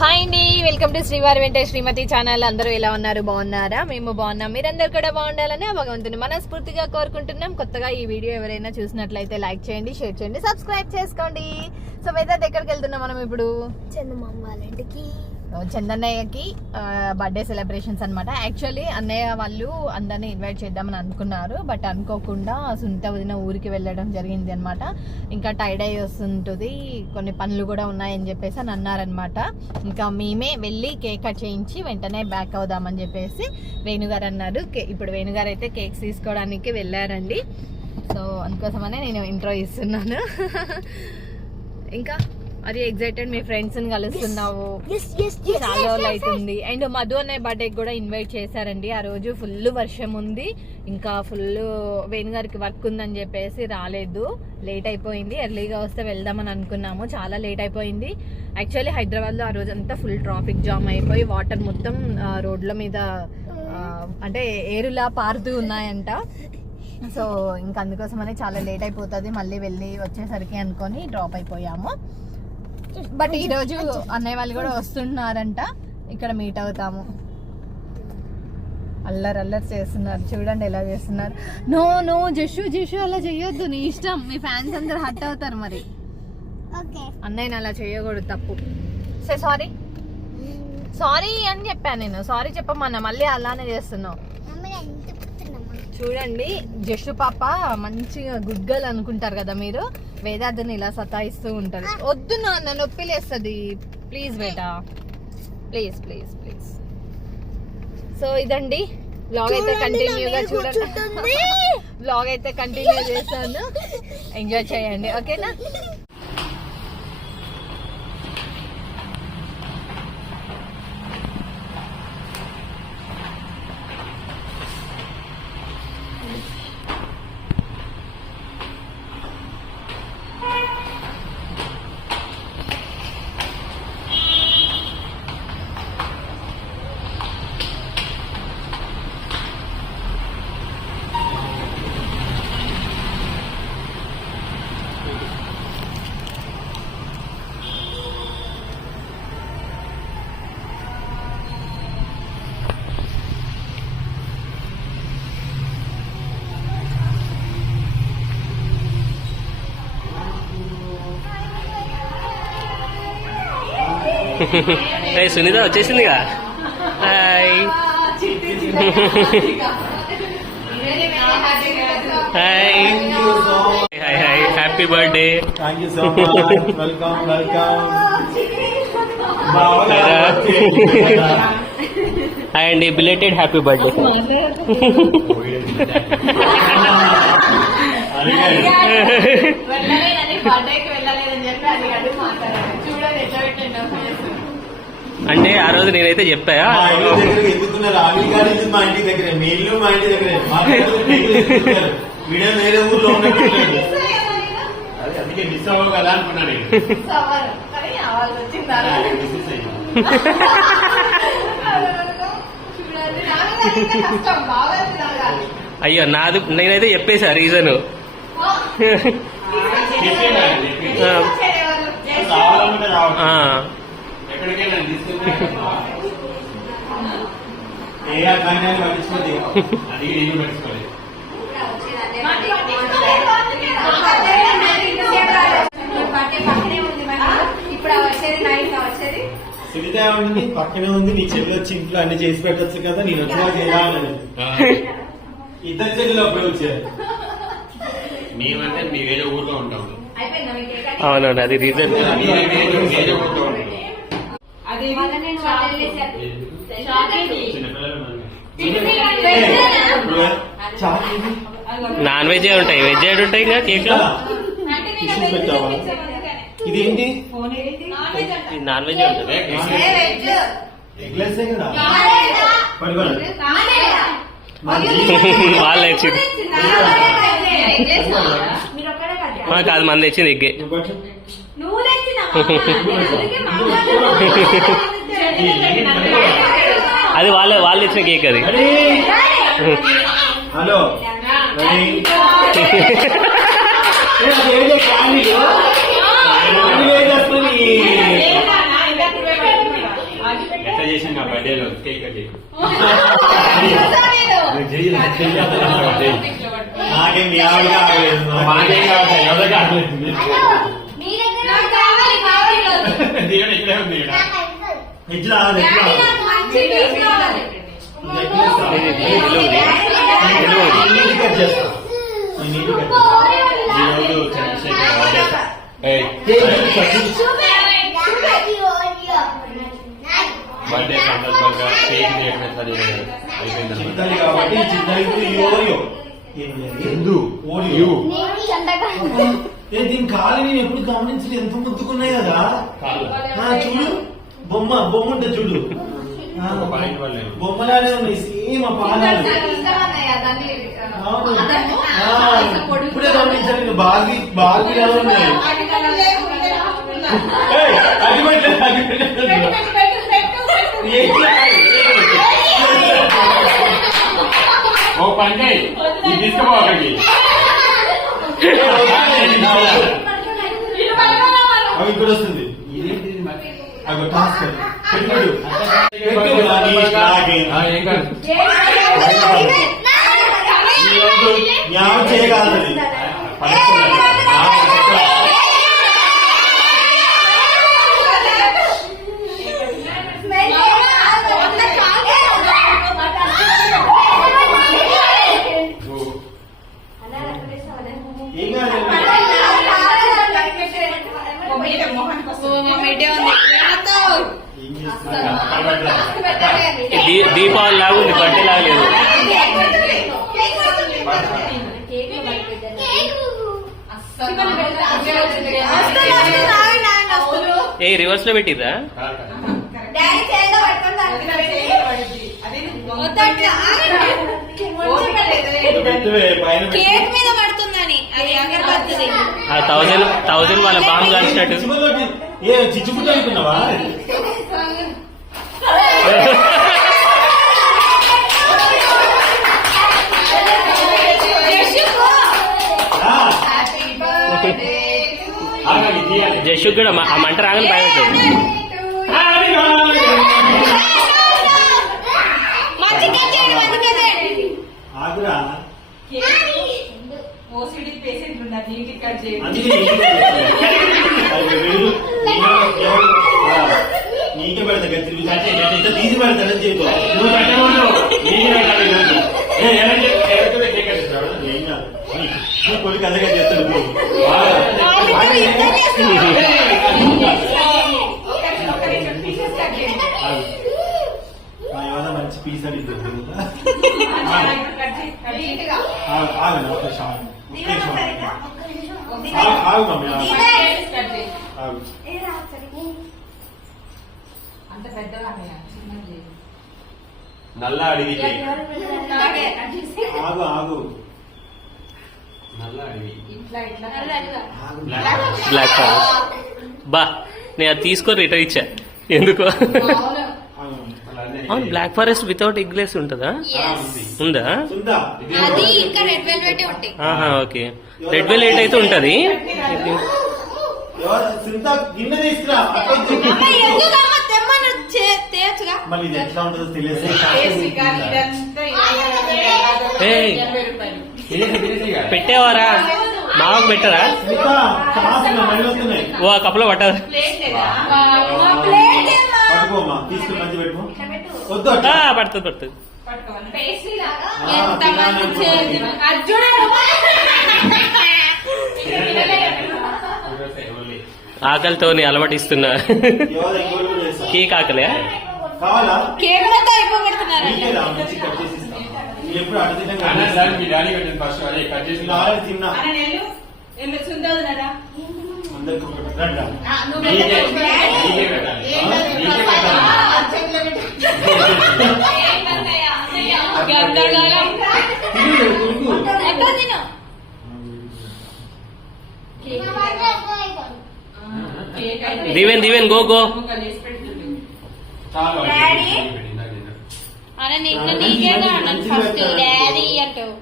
Hi అండి welcome to శ్రీవారి వెంట శ్రీమతి ఛానల్ అందరూ ఎలా ఉన్నారు? బాగున్నారా? మేము బాగున్నాం. మీరందరూ కూడా బాగుండాలని భగవంతుని మనస్ఫూర్తిగా కోరుకుంటున్నాం. కొత్తగా ఈ వీడియో ఎవరైనా చూసినట్లయితే లైక్ చేయండి షేర్ చేయండి సబ్స్క్రైబ్ చేసుకోండి. సో వేదాంత్ ఎక్కడికి వెళ్తున్నాం మనం ఇప్పుడు? చందమామ వాళ్ళ ఇంటికి. చందన్నయ్యకి బర్త్డే సెలబ్రేషన్స్ అనమాట యాక్చువల్లీ అన్నయ్య వాళ్ళు అందరినీ ఇన్వైట్ చేద్దామని అనుకున్నారు. బట్ అనుకోకుండా సునీత వదిన ఊరికి వెళ్ళడం జరిగింది అనమాట ఇంకా టైడ్ అయ్యి వస్తుంటుంది. కొన్ని పనులు కూడా ఉన్నాయని చెప్పేసి అని అన్నారనమాట ఇంకా మేమే వెళ్ళి కేక్ కట్ చేయించి వెంటనే బ్యాక్ అవుదామని చెప్పేసి వేణుగారు అన్నారు. ఇప్పుడు వేణుగారు అయితే కేక్స్ తీసుకోవడానికి వెళ్ళారండి. సో అందుకోసమనే నేను ఇంట్రో ఇస్తున్నాను. ఇంకా? అది ఎగ్జైటెడ్ మీ ఫ్రెండ్స్ కలుస్తున్నావు. ఎస్ ఎస్ చాలా రోజులు అవుతుంది అండ్ మధు అనే బర్త్డే కూడా ఇన్వైట్ చేశారండి. ఆ రోజు ఫుల్ వర్షం ఉంది. ఇంకా ఫుల్ వేణుగారికి వర్క్ ఉందని చెప్పేసి రాలేదు. లేట్ అయిపోయింది. ఎర్లీగా వస్తే వెళ్దామని అనుకున్నాము. చాలా లేట్ అయిపోయింది. యాక్చువల్లీ హైదరాబాద్లో ఆ రోజు అంతా ఫుల్ ట్రాఫిక్ జామ్ అయిపోయి వాటర్ మొత్తం రోడ్ల మీద అంటే ఏరులా పారుతూ ఉన్నాయంట. సో ఇంకా అందుకోసమనే చాలా లేట్ అయిపోతుంది. మళ్ళీ వెళ్ళి వచ్చేసరికి అనుకొని డ్రాప్ అయిపోయాము. బట్ ఈ రోజు అన్నయ్య వాళ్ళు కూడా వస్తున్నారంట. ఇక్కడ మీట్ అవుతాము. అల్లరి అల్లరి చేస్తున్నారు. చూడండి ఎలా చేస్తున్నారు. నో నో జషు జషు అలా చెయ్యొద్దు నీ ఇష్టం. మీ ఫ్యాన్స్ అందరు హట్ అవుతారు మరి. ఓకే అన్నయ్యని అలా చేయకూడదు తప్పు. సే సారీ సారీ అని చెప్పాను నేను. సారీ చెప్పమన్నా. మళ్ళీ అలానే చేస్తున్నావు. చూడండి జషు పాప మంచిగా గుడ్ గర్ల్ అనుకుంటారు కదా మీరు? వేదార్థని ఇలా సతాయిస్తూ ఉంటారు వద్దు నాన్న నొప్పి లేస్తుంది ప్లీజ్ బేటా ప్లీజ్ ప్లీజ్ ప్లీజ్ సో ఇదండి. బ్లాగ్ అయితే కంటిన్యూగా చూడండి. బ్లాగ్ అయితే కంటిన్యూ చేస్తాను ఎంజాయ్ చేయండి ఓకేనా? ఏ సునీత వచ్చేసిందిగా? Hi. Hi. Hi hi. Happy birthday Thank you so much. welcome, welcome. బావగారు వచ్చేయండి. హాయ్ అండి బిలేటెడ్ హ్యాపీ బర్త్డే చూడండి ఎట్లా పెట్టండి అంటే ఆ రోజు నేనైతే చెప్పా. మా ఇంటి దగ్గర ఎందుకున్నారు ఆవిడ గారు ఎందుకు మా ఇంటి దగ్గరే. మీ ఇల్లు మా ఇంటి దగ్గరే. మా పిల్లలు మీ ఇల్లు ఎందుకున్నారు? వీడే వేరే ఊర్లో ఉన్నట్టు అదే అందుకే మిస్ అవ్వవు కదా అనుకున్నా నేను. సవారు కానీ వాళ్ళు వచ్చిందా మిస్ అయ్యాను. చూడండి నాన్నగారికి కష్టం బాగా తిరగాలి అయ్యో నాది నేనైతే చెప్పేసా రీజన్ చెప్పేనా? ఎక్కడికైనా ఏ పట్టించుకోలేదు అది నేను పట్టించుకోలేదు సునీత ఏమంటుంది పక్కనే ఉంది నీ చెల్లి వచ్చి ఇంట్లో అన్ని చేసి పెట్టొచ్చు కదా నేను వచ్చినా చేయాలి అన్నది. ఇద్దరు చెల్లెలు అప్పుడే వచ్చారు మేమంటే మీ వేరే ఊర్లో ఉంటాం? అవునవును అది రీజన్ వేరే ఊర్లో ఉంటాం అది షాకింగ్. చిన్నపిల్లలు ఉన్నారు. వెజ్ చాలా ఇది. నాన్ వెజ్ ఉంటాయి. వెజ్ ఏడు ఉంటాయి ఇంకా కేక్లో? అందుకనే. ఇదేంటి? నాన్ వెజ్ ఉంటుంది? వాళ్ళు తెచ్చింది. ఒక్కడే కదా? మన తెచ్చింది ఎగ్గే. అది వాళ్ళే వాళ్ళు తెచ్చిన కేక్ అది? Hello ready? ఏ, అదేదో ఫ్యామిలీలో? ఫ్యామిలీలో ఏం చేస్తుంది? దేవుడు ఇక్కడే ఉంది. ఎట్లా ఎట్లా బర్త్డే. సందర్భంగా కేక్ చేయడం చిత్తడి కాబట్టి ఓరియో ఎందు ఓరియో ఏ దీని కాలు నేను ఎప్పుడు గమనించలేదు. ఎంత ముద్దుకున్నాయి కదా. చూడు. బొమ్మ బొమ్మ ఉంటుంది చూడు. బొమ్మలానే ఉన్నాయి. సేమ్ ఆ పాదాలు. ఇప్పుడే గమనించాను నేను. బాగి బాగి ఎలా ఉన్నాయి? ఓ పని చేయి. అవి ఇప్పుడు వస్తుంది. అవి టాస్క్ పెట్టుకోడు చేయగలది. రివర్స్లో పెట్టిరా. కేక్ మీద పడుతుందని. అది అగరబత్తిది థౌజండ్ థౌజండ్ వాళ్ళ బాంబు కాల్చినట్టు. ఏ అనుకున్నావా జషుక్ కూడా ఆ మంట రాగానే భయపెట్టాడు ఆగురా. ఓసిడి పేషెంట్ ఉన్నది ఇంటికి కట్ చేయండి అందుకే నీకే పెడతా. గట్టి తీసి చెప్పు నువ్వు పెట్టకూడదు. నీకే పెట్టాలి ఈరోజు. ఏ, ఎవరంటే- ఎవరితో కేక్ కట్ చేస్తున్నావు? ఏం కాదు నీ కొడుకు అందగా చేస్తాడు పో. ఆగు. మా యువత మంచి పీస్ అడిగింది ఆగు ఆగండి. ఒక్క నిమిషం ఆగు. ఆగు మమ్మీ ఆగు. ఆగు అంత పెద్దగా చిన్నది నల్ల అడిగి. ఆగు ఆగు నల్ల అడిగి ఇట్లా ఇట్లా ఆగు బ్లాక్ బ్లాక్ ఫారెస్ట్ బా నేను అది తీసుకొని రిటర్న్ ఇచ్చా. ఎందుకు? అవును. బ్లాక్ ఫారెస్ట్ వితౌట్ ఎగ్లెస్ ఉంటుందా? ఉంది. ఆహా ఓకే. రెడ్ వెల్వెట్ అయితే ఉంటది. మళ్ళీ ఎట్లా తెలియదు. పెట్టేవారా? మాకు పెట్టరా? ఓ ఆ కప్పులో పట్టదా అట్లా. పడుతుంది పడుతుంది. ఆకలితోని అలవాటిస్తున్నా. కేక్ ఆకలే? కేక్ అయిపోగొడుతున్నారు. ఎప్పుడు సార్ మీ డాడీ పెట్టింది ఫస్ట్ అదే కట్ చేసి ఇలా ఆల్రెడీ తిన్నా అందరికి ఒకటి రండి. నువ్వు నీకే పెట్టకు. నీకే పెట్టాలి ఏంటది? నీకే పెట్టాలి ఆ, చెవిలో పెట్టు. ఏంటన్నయ్య? అన్నయ్య. గందరగోళం. తిను, తిను. ఎక్కడ తిను కేక్ అయితే దివెన్ దివెన్ గో గో. చాలు డాడీ? పెట్టింది, అది తిన్నా. అరే నీకు నీకే అన్నాను. ఫస్ట్ డాడీ అంటావు.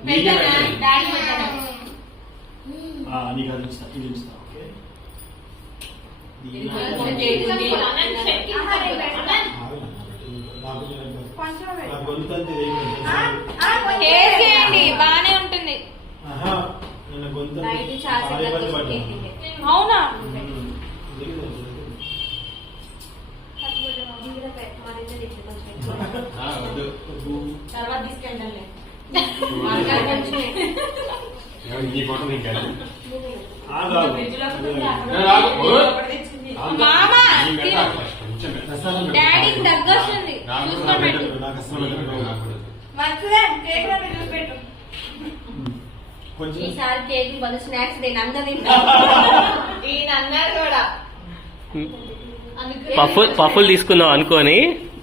డాడీ. నీకు అది ఇస్తా, ఇది ఇస్తా, ఓకే? బానే ఉంటుంది. అవునా? ఉమ్. తర్వాత తీసుకెళ్ళండి. డాడీకి ఈసారి కేక్ బదులు స్నాక్స్ నేను అందరు ఈయన అన్నారు కూడా పఫ్ఫులు పఫ్ఫులు తీసుకుందాం అనుకొని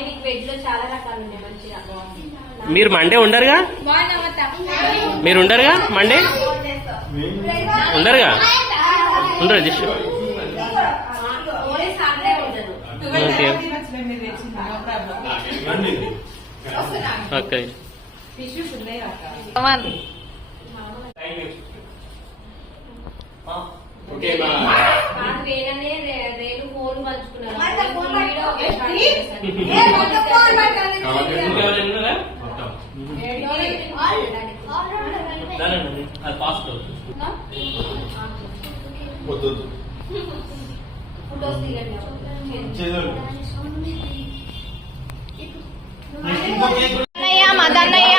నీకు వెజ్లో చాలా రకాలు ఉన్నాయి. మంచిగా. మీరు మండే ఉండరుగా? మీరు ఉండరుగా మండే? ఉండరుగా? ఉండరు జస్ట్ ఓన్లీ సాటర్డే ఉండదు ఓకే రండి. ఓకే ఓకే మా కాదు వేరనే రే- రేణు ఫోన్ పంచుకున్నారు ఇంకెవరైనా ఉన్నారా? అది ఫాస్ట్ వద్దు వద్దు. ఫోటోస్ అన్నయ్య మదన్నయ్య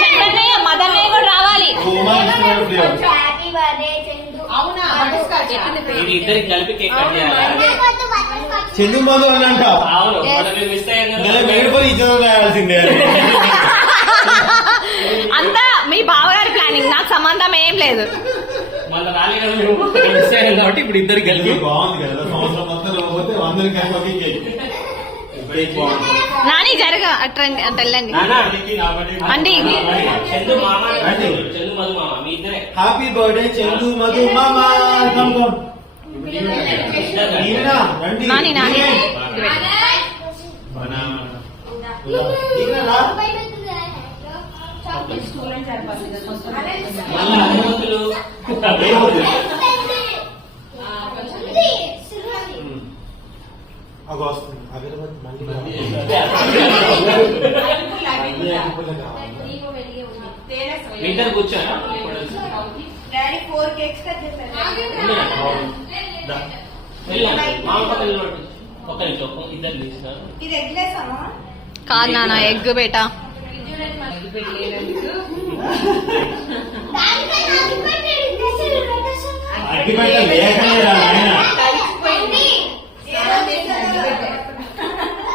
చంద్రన్నయ్య మదన్నయ్య కూడా రావాలి ఉమా ఇష్టమైన ఫ్లేవర్. ఇది ఇద్దరికి కలిపి కేక్ కట్ చేయాలి. చందు మేడిపోయి ఇచ్చేదో రాయాల్సిందే అంతా మీ బావగారి ప్లానింగ్ నాకు సంబంధం ఏం లేదు మన రాలే కదా మేము మిస్ అయ్యాం కాబట్టి ఇప్పుడు ఇద్దరికి కలిపి ఇది బాగుంది కదా సంవత్సరం మొత్తం లేకపోతే అందరికి కలిపి ఒకే కేక్ కేక్ బాగుంది నాని జరగ అట్రండి అటు వెళ్ళండి అందరికీ కాబట్టి అండి. చందు మామ రండి. చందు మధు మామ మీ ఇద్దరే హ్యాపీ బర్త్డే చందు మధు మామా కమ్ కమ్ ఈయన రండి నాని నాని ఇద్దరు కూర్చోరా డాడీ ఫోర్ కేక్స్ కట్ చేశారు. ఇద్దరు కాదు నాన్న ఎగ్ బేటా.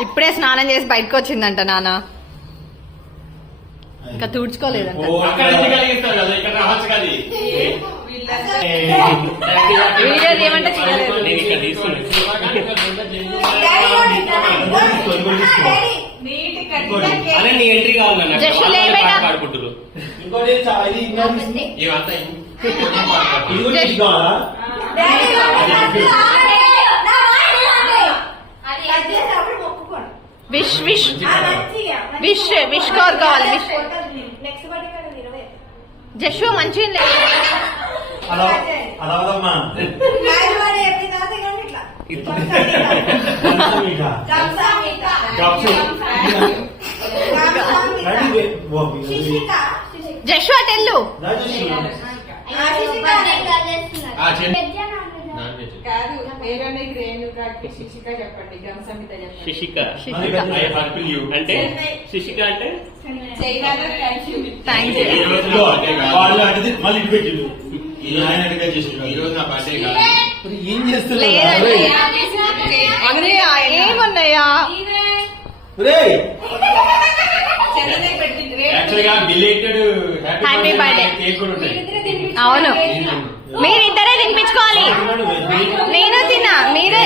ఇప్పుడే స్నానం చేసి బయటకు వచ్చిందంట నాన్న. ఇంకా తుడుచుకోలేదంట. వీడియో చేయలేదు. అదే నీ ఎంట్రీ కావాలి ఇది కావాలా? Wish wish wish. జషు మంచిగా లేదు అలా అలా వదమ్మా. కొంచెం ఇక. డ్రాప్స్. రండి, వే- ఓ, ఇది- జషు అటు వెళ్ళు రాజేష్. ఆ చెల్లి నాన్ వెజ్ పేరనేది రేణుకాకి శిశిక అంటే అంటే? ఏం చేస్తున్నారు? ఏమున్నాయా అవును. మీరిద్దరే తినిపించుకోవాలి. నేను తిన్నా. మీరే.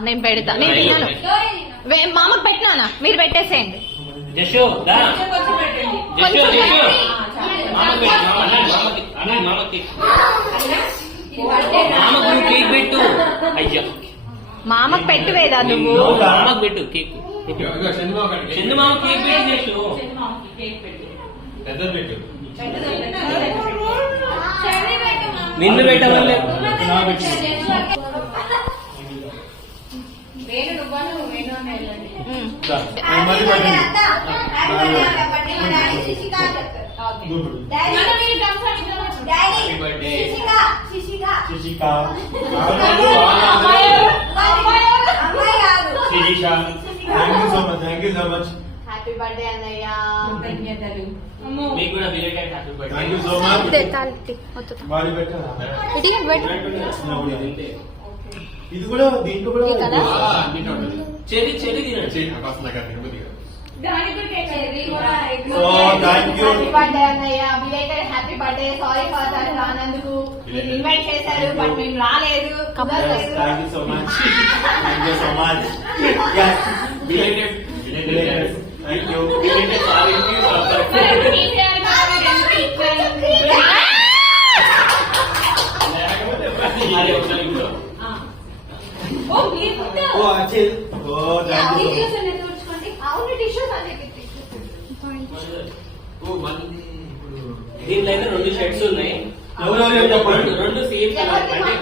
నేను పెడతా. నేను తిన్నాను. వే- మామకు పెట్టినానా మీరు పెట్టేసేయండి. మామకి కేక్ పెట్టు. అయ్యా. మామకు పెట్టు వేదా నువ్వు? మామకు పెట్టు కేక్. చిన్న మామ కేక్ పెట్టి పెట్టు. నిన్ను పెట్టవల్లే Venu Sasika Sirisha thank you so much thank you so much happy birthday అన్నయ్య. కృతజ్ఞతలు. మీకు కూడా belated happy thank you birthday so much ఇదే పెట్టారా? కూడా దీంట్లో కూడా. చెరి చెరి తినండి. నాకు వస్తుంది కదా, తిరుపతి కదా. So thank you happy birthday అన్నయ్య belated happy birthday sorry for that రానందుకు Belated. Invite చేశారు బట్ మేము రాలేదు కుదరలేదు. Thank you so much thank you so much belated belated thank you belated sorry అదే ఒకసారి ఇంట్లో ఓ అచ్చే ఓ థ్యాంక్ యూ సో మచ్ అవును టిష్యూస్ అదే ఓ, మళ్ళీ ఇప్పుడు దీంట్లో అయితే రెండు షర్ట్స్ ఉన్నాయి? రెండు- రెండు సేమ్ కలర్. అంటే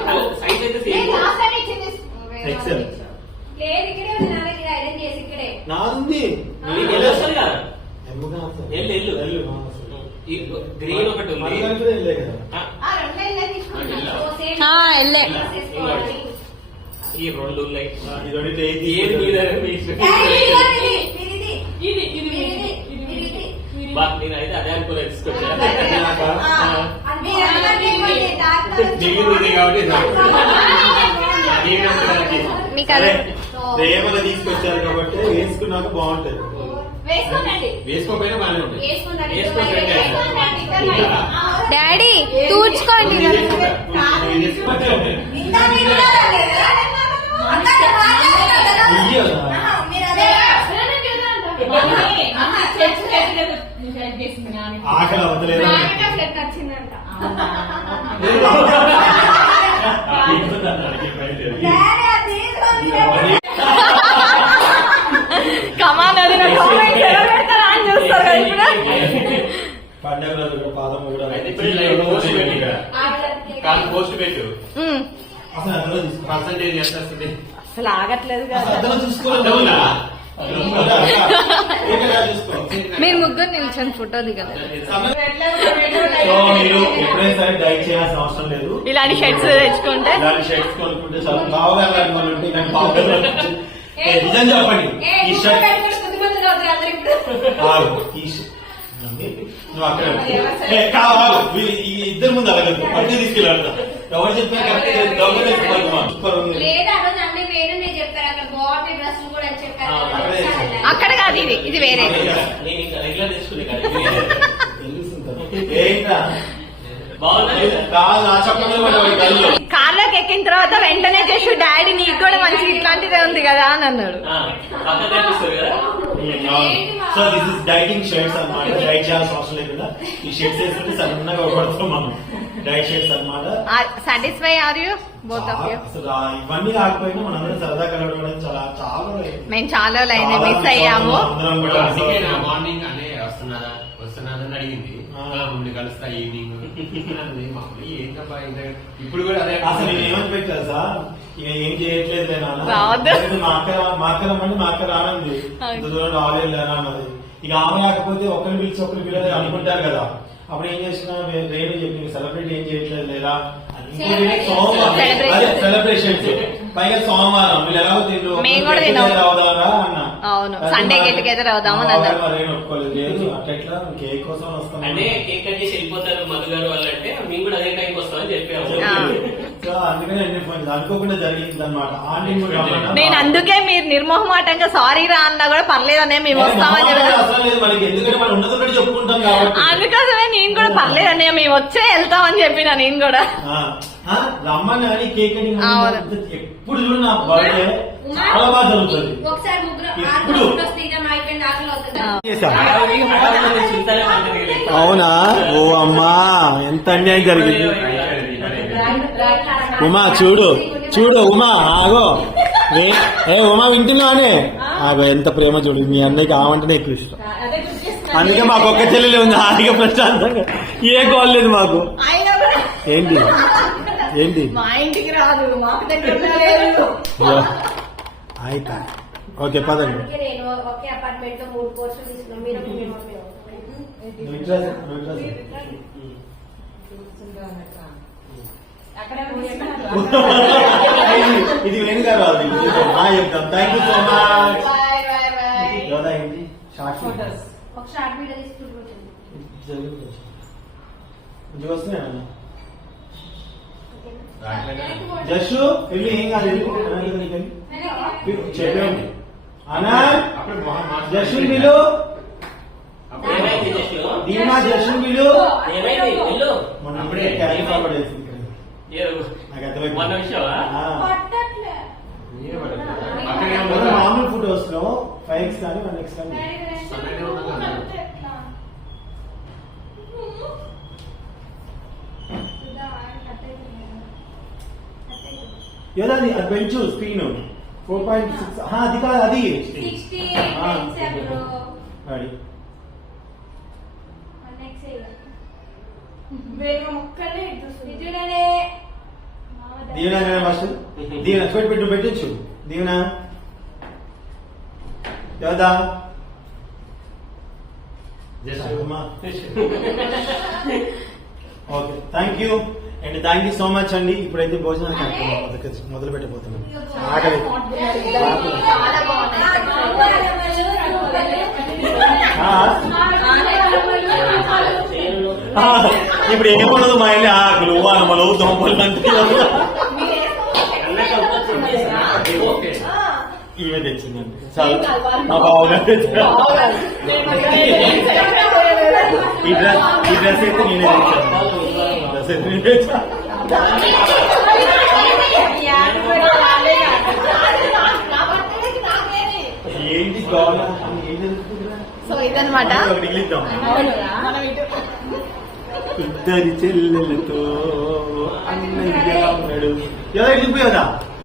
సైజ్ అయితే సేమ్ ఎక్సెల్ నాది వస్తుంది కదా. ఎల్లు, ఎల్లు. ఎల్లు, ఆ, వస్తుంది. ఈ గ్రీన్ ఒకటి ఉంది. ఎల్లే ఈ రెండు ఉన్నాయి. ఆ, ఇది. నేనైతే అదే అనుకోలేదు అది. తీసుకొచ్చారు కాబట్టి వేసుకున్నాక బాగుంటది. వేసుకోకపోయినా బాగానే డాడీ తూర్చుకోండి నేను వేసుకుంటా. వేసుకుంటా. ఇయ్యదా? ఆకలి అవతలేదు ఆ, ఇప్పుడు దాన్ని అడిగే బయలుదేరి. కమాన్ అది నా కామెంట్స్ ఎలా పెడతారా అని చూస్తారు కదా ఇప్పుడు పండగ రోజు పాదం కూడా పోస్ట్ పెట్టు. అసలు పర్సంటేజ్ ఎంత వస్తుంది అసలు ఆగట్లేదు కదా చూసుకోవాలి మీరు ముగ్గురు నిల్చొని ఫోటో దిగలేదు. సో మీరు ఎప్పుడైనా సరే డైట్ చేయాల్సిన అవసరం లేదు. ఇలాంటి షర్ట్స్ తెచ్చుకుంటే? ఇలాంటి షర్ట్స్ కొనుక్కుంటే చాలా. బాగా ఉంటే నాకు బాగా అనిపించింది. ఏ, నిజం చెప్పండి. ఈ షర్ట్ ఆగు. ఈ ష- నువ్వు అక్కడ ఈ ఇద్దరు ముందు అడగదు పట్టి తీసుకెళ్ళాడు ఎవరు చెప్పినా కరెక్ట్ డబ్బు తెచ్చుకోవాలి సూపర్ ఉంది కాదు ఇది ఇది వేరే. కార్లోకి ఎక్కిన తర్వాత వెంటనే చేసి డాడీ నీకు కూడా మంచి ఇట్లాంటిదే ఉంది కదా అని అన్నాడు. So this is dieting shirts అన్నమాట. డైట్ చేయాల్సిన అవసరం లేకుండా. ఈ షర్ట్స్ వేసుకుంటే సన్నగా పడతాం మనం. డైట్ షర్ట్స్ అన్నమాట satisfy are you both of you ఇవన్నీ కాకపోయినా మనందరం సరదా కలవడం చాలా చాలా మేము చాలా లైన్ మిస్ అయ్యాము. మార్నింగ్ అనే వస్తున్నారా వస్తున్నారా అని అడిగింది ముందు కలుస్తా ఈవినింగ్. ఇప్పుడు కూడా అదే అసలు నేను ఏమని పెట్టా సార్ ఇక ఏం చేయట్లేదు. మా అక్క మా అక్క రమ్మంటే మా అక్క రానంది. ఇంత దూరం రాలేదు అన్నది. ఇక ఆమె కాకపోతే ఒకరిని పిలిచి ఒకరిని పిల్లలు అనుకుంటారు కదా. అప్పుడు ఏం చేసిన రేణు చెప్పి సెలబ్రేట్ ఏం చేయట్లేదు లేదా? సెలబ్రేషన్స్ పైగా సోమవారం వీళ్ళు ఎలాగో మేము కూడా తిన్నాం. అన్న అవును. Sunday get together అవుదామని మా అన్నారు. వాళ్ళు రేణు ఒప్పుకోలేదు లేదు అట్లా కేక్ కోసం వస్తాం అంటే కేక్ కట్ చేసి వెళ్ళిపోతారు మధు గారు వాళ్ళు అంటే మేము కూడా అదే టైంకి వస్తామని చెప్పాము ఆ. సో అందుకనే అన్ని ఫోన్ అనుకోకుండా జరిగింది అనమాట ఆంటీ కూడా రమ్మన్నా. నేను అందుకే మీరు నిర్మోహమాటంగా సారీ రా అన్నా కూడా పర్లేదనే మేము వస్తామని చెప్పాను. అవసరం లేదు మనకి ఎందుకంటే మనం ఉన్నది ఒకటి చెప్పుకుంటాం కాబట్టి అందుకోసమే నేను కూడా పర్లేదనే మేము వచ్చే వెళ్తామని చెప్పిన నేను కూడా ఆ, రమ్మని అని కేక్ అని అవును. ఎప్పుడు చూడు నా బర్త్డే. చాలా బాగా జరుగుతుంది. ఒకసారి ముగ్గురు ఎప్పుడు? ఆరు ఫోటోస్ దిగాం అయిపోయింది ఆకలి అవుతుంది అవునా? ఓ అమ్మా ఎంత అన్యాయం జరిగింది. ఉమా చూడు చూడు ఉమా ఆగో. ఏ ఉమా వింటున్నానే? ఆగో ఎంత ప్రేమ చూడు మీ అన్నయ్యకి ఆవంటనే ఎక్కువ ఇష్టం. అందుకే మాకు ఒక్క చెల్లెలే ఉంది హాయిగా ప్రశాంతంగా. ఏ గోల్ లేదు మాకు. ఏంటి? ఏంటి మా ఇంటికి రాదు మాకు దగ్గర లేదు. ఆಯ್ತಾ ఓకే పదండి. నేను ఒకే అపార్ట్మెంట్లో మూడు తీసుకున్నాం మీరు. ఇది- మా చెప్తాం. థ్యాంక్ యూ సో మచ్ ఏంటి? Short photos. ఒక షార్ట్ వీడియో తీసుకుంటుంది మంచిగా వస్తున్నాయా? జస్సు వెళ్ళి ఏం కాదు వెళ్ళి వెళ్ళి. చెప్పండి అనా జస్ట్? దీమా జస్సు బిలు ఏమైంది వెళ్ళు మొన్న ఇప్పుడే క్యారీ ఫార్వర్డ్ చేసింది ఇక్కడ. ఏ, నాకు అర్థమైంది. మొన్న విషయమా ఆ. పట్టట్లే అక్కడే మొన్న ఉందా? మామూలు ఫొటోస్లో ఫైవ్స్ కానీ వన్ నెక్స్ట్ టైం ఏదో అది అది పెంచు స్క్రీన్ ఫోర్ పాయింట్ సిక్స్ అది కాదు అది అది దీవెన ఫస్ట్ దీవెన పెట్టు పెట్టు పెట్టచ్చు Deevena యోదా okay thank you and thank you so much అండి ఇప్పుడైతే భోజనం మొదలు పెట్టబోతున్నాం. ఆకలి. ఇప్పుడు ఏముండదు మా ఇల్లు ఆకులు ఇవే తెచ్చిందండి. చాలా. మా బావగారు. ఈ డ్రెస్ ఈ డ్రెస్ అయితే నేనే తెచ్చాను. ఏంటి? సో మిగిలిద్దాం. ఇద్దరి చెల్లెలతో అన్నయ్య ఉన్నాడు ఎలా వెళ్ళిపోయాదా